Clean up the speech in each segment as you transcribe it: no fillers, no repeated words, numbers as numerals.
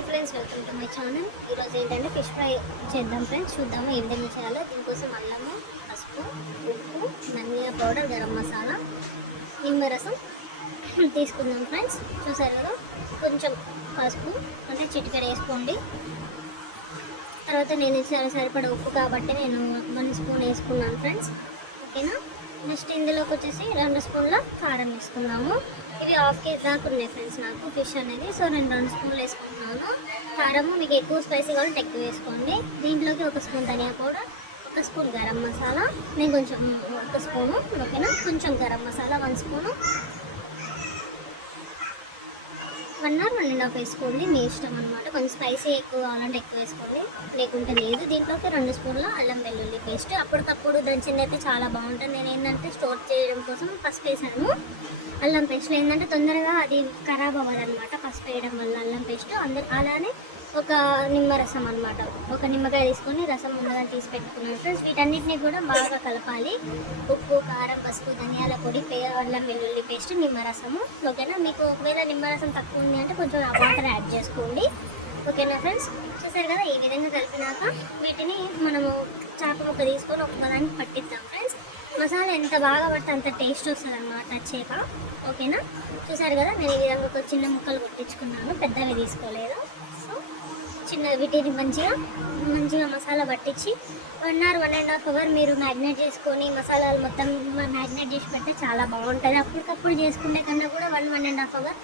Hi friends, welcome to my channel. ఈరోజు ఏంటంటే fish fry చేద్దాం ఫ్రెండ్స్. చూద్దాము ఏ విధంగా చేయాలో. దీనికోసం అల్లము, పసుపు, ఉప్పు, ధనియా పౌడర్, గరం మసాలా, నిమ్మరసం తీసుకుందాం ఫ్రెండ్స్. చూసారు కదా, కొంచెం పసుపు అంటే చిటికెడ వేసుకోండి. తర్వాత నేను సరిపడ ఉప్పు కాబట్టి నేను 1 స్పూన్ వేసుకున్నాను ఫ్రెండ్స్. ఓకేనా. నెక్స్ట్ ఇందులోకి వచ్చేసి 2 స్పూన్ల కారం వేసుకున్నాము. ఇవి హాఫ్ కేజీ దాకా ఉన్నాయి ఫ్రెండ్స్ నాకు ఫిష్ అనేది. సో నేను 2 స్పూన్లు వేసుకుంటున్నాను. కారము మీకు ఎక్కువ స్పైసీ కావాలంటే ఎక్కువ వేసుకోండి. దీంట్లోకి 1 స్పూన్ ధనియా పౌడర్, 1 స్పూన్ గరం మసాలా, నేను కొంచెం 1 స్పూను, ఓకేనా. కొంచెం గరం మసాలా 1 స్పూను, 1 or 1.5 వేసుకోండి, మీ ఇష్టం అనమాట. కొంచెం స్పైసీ ఎక్కువ కావాలంటే ఎక్కువ వేసుకోండి, లేకుంటే లేదు. దీంట్లోకి 2 స్పూన్ల అల్లం వెల్లుల్లి పేస్ట్. అప్పటికప్పుడు దంచింది అయితే చాలా బాగుంటుంది. నేను ఏంటంటే స్టోర్ చేయడం కోసం పసుపు వేసాను. అల్లం పేస్ట్లో ఏంటంటే తొందరగా అది ఖరాబ్ అవ్వదు అనమాట పసుపు వేయడం వల్ల. అల్లం పేస్ట్ అలానే ఒక నిమ్మరసం అనమాట. ఒక నిమ్మకాయ తీసుకొని రసం ముందుగా తీసి పెట్టుకున్నాను ఫ్రెండ్స్. వీటన్నిటిని కూడా బాగా కలపాలి. ఉప్పు, కారం, పసుపు, ధనియాల పొడి, అల్లం వెల్లుల్లి పేస్ట్, నిమ్మరసము, ఓకేనా. మీకు ఒకవేళ నిమ్మరసం తక్కువ ఉంది అంటే కొంచెం వాటర్ యాడ్ చేసుకోండి, ఓకేనా ఫ్రెండ్స్. చూసారు కదా, ఈ విధంగా కలిపినాక వీటిని మనము చేప ముక్క తీసుకొని ఒక దానికి పట్టిద్దాం ఫ్రెండ్స్. మసాలా ఎంత బాగా పడితే అంత టేస్ట్ వస్తుంది అనమాట చేప, ఓకేనా. చూసారు కదా, నేను ఈ విధంగా ఒక చిన్న ముక్కలు కొట్టించుకున్నాను, పెద్దవి తీసుకోలేదు. సో చిన్న వీటిని మంచిగా మసాలా పట్టించి 1 or 1.5 అవర్ మీరు మ్యాగ్నేట్ చేసుకొని మసాలాలు మొత్తం మ్యాగ్నేట్ చేసి పెడితే చాలా బాగుంటుంది. అప్పటికప్పుడు చేసుకునే కన్నా కూడా 1.5 అవర్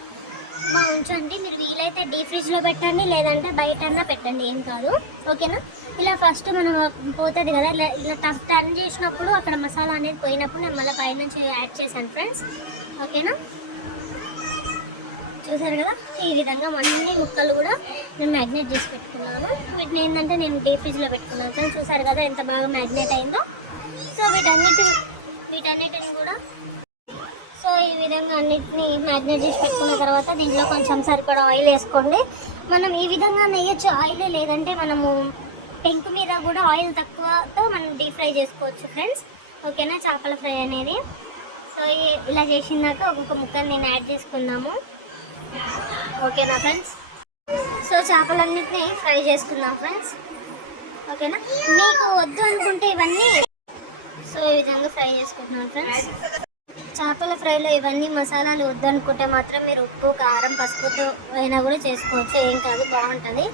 బాగా ఉంచండి. మీరు వీలైతే డీప్ ఫ్రిడ్జ్లో పెట్టండి, లేదంటే బయట పెట్టండి, ఏం కాదు, ఓకేనా. ఇలా ఫస్ట్ మనం పోతుంది కదా, ఇలా టర్న్ చేసినప్పుడు అక్కడ మసాలా అనేది పోయినప్పుడు నేను మళ్ళీ పైనుంచి యాడ్ చేశాను ఫ్రెండ్స్, ఓకేనా. చూసారు కదా, ఈ విధంగా అన్ని ముక్కలు కూడా నేను మ్యాగ్నేట్ చేసి పెట్టుకున్నాను. వీటిని ఏంటంటే నేను డీప్ ఫ్రిడ్జ్లో పెట్టుకున్నాను ఫ్రెండ్స్. చూసారు కదా ఎంత బాగా మ్యాగ్నేట్ అయిందో. సో వీటన్నిటిని కూడా ఈ విధంగా అన్నిటిని మ్యాగ్నేట్ చేసి పెట్టుకున్న తర్వాత దీంట్లో కొంచెం సరిపడా ఆయిల్ వేసుకోండి. మనం ఈ విధంగా నెయ్యొచ్చు ఆయిల్, లేదంటే మనము పెంకు మీద కూడా ఆయిల్ తక్కువతో మనం డీప్ ఫ్రై చేసుకోవచ్చు ఫ్రెండ్స్, ఓకేనా. చేపల ఫ్రై అనేది. సో ఇలా చేసినాక ఒక్కొక్క ముక్కని నేను యాడ్ చేసుకున్నాము, ఓకేనా ఫ్రెండ్స్. సో చేపలన్నిటిని ఫ్రై చేసుకుందాం ఫ్రెండ్స్, ఓకేనా. మీకు వద్దు అనుకుంటే ఇవన్నీ సో ఈ విధంగా ఫ్రై చేసుకుంటున్నాం ఫ్రెండ్స్. చేపల ఫ్రైలో ఇవన్నీ మసాలాలు వద్దనుకుంటే మాత్రం మీరు ఉప్పు, కారం, పసుపుతో అయినా కూడా చేసుకోవచ్చు, ఏం కాదు, బాగుంటుంది.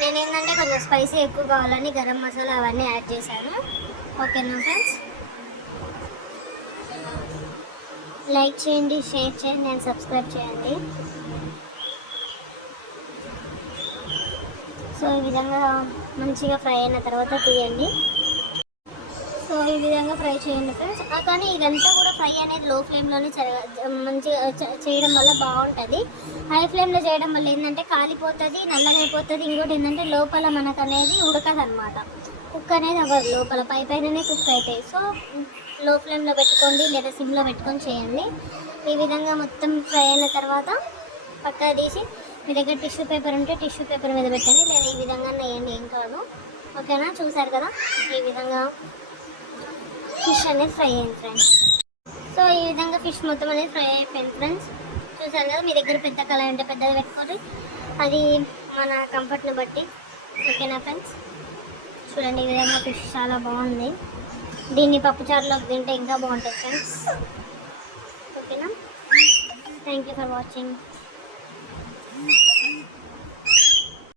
నేను ఏంటంటే కొంచెం స్పైసీ ఎక్కువ కావాలని గరం మసాలా అవన్నీ యాడ్ చేశాను, ఓకేనా ఫ్రెండ్స్. లైక్ చేయండి, షేర్ చేయండి, నేను సబ్స్క్రైబ్ చేయండి. సో ఈ విధంగా మంచిగా ఫ్రై అయిన తర్వాత తీయండి. సో ఈ విధంగా ఫ్రై చేయండి ఫ్రెండ్స్. కానీ ఇదంతా కూడా ఫ్రై అనేది లో ఫ్లేమ్లోనే మంచిగా చేయడం వల్ల బాగుంటుంది. హై ఫ్లేమ్లో చేయడం వల్ల ఏంటంటే కాలిపోతుంది, నల్లగా అయిపోతుంది. ఇంకోటి ఏంటంటే లోపల మనకు అనేది ఉడకదు అనమాట, కుక్ అనేది అవ్వదు, లోపల పైననే కుక్ అవుతాయి. సో లో ఫ్లేమ్లో పెట్టుకోండి, లేదా సిమ్లో పెట్టుకొని చేయండి. ఈ విధంగా మొత్తం ఫ్రై అయిన తర్వాత పక్కా తీసి మీ దగ్గర టిష్యూ పేపర్ ఉంటే టిష్యూ పేపర్ మీద పెట్టండి, లేదా ఈ విధంగా వేయండి, ఏం కాదు, ఓకేనా. చూసారు కదా, ఈ విధంగా ఫిష్ అనేది ఫ్రై అయింది ఫ్రెండ్స్. సో ఈ విధంగా ఫిష్ మొత్తం అనేది ఫ్రై అయిపోయింది ఫ్రెండ్స్. చూసారు కదా, మీ దగ్గర పెద్ద కళాయి ఉంటే పెద్దది పెట్టుకోండి, అది మన కంఫర్ట్ని బట్టి, ఓకేనా ఫ్రెండ్స్. చూడండి, ఈ విధంగా ఫిష్ చాలా బాగుంది. దీన్ని పప్పుచారులోకి తింటే ఇంకా బాగుంటుంది ఫ్రెండ్స్, ఓకేనా. Thank you for watching.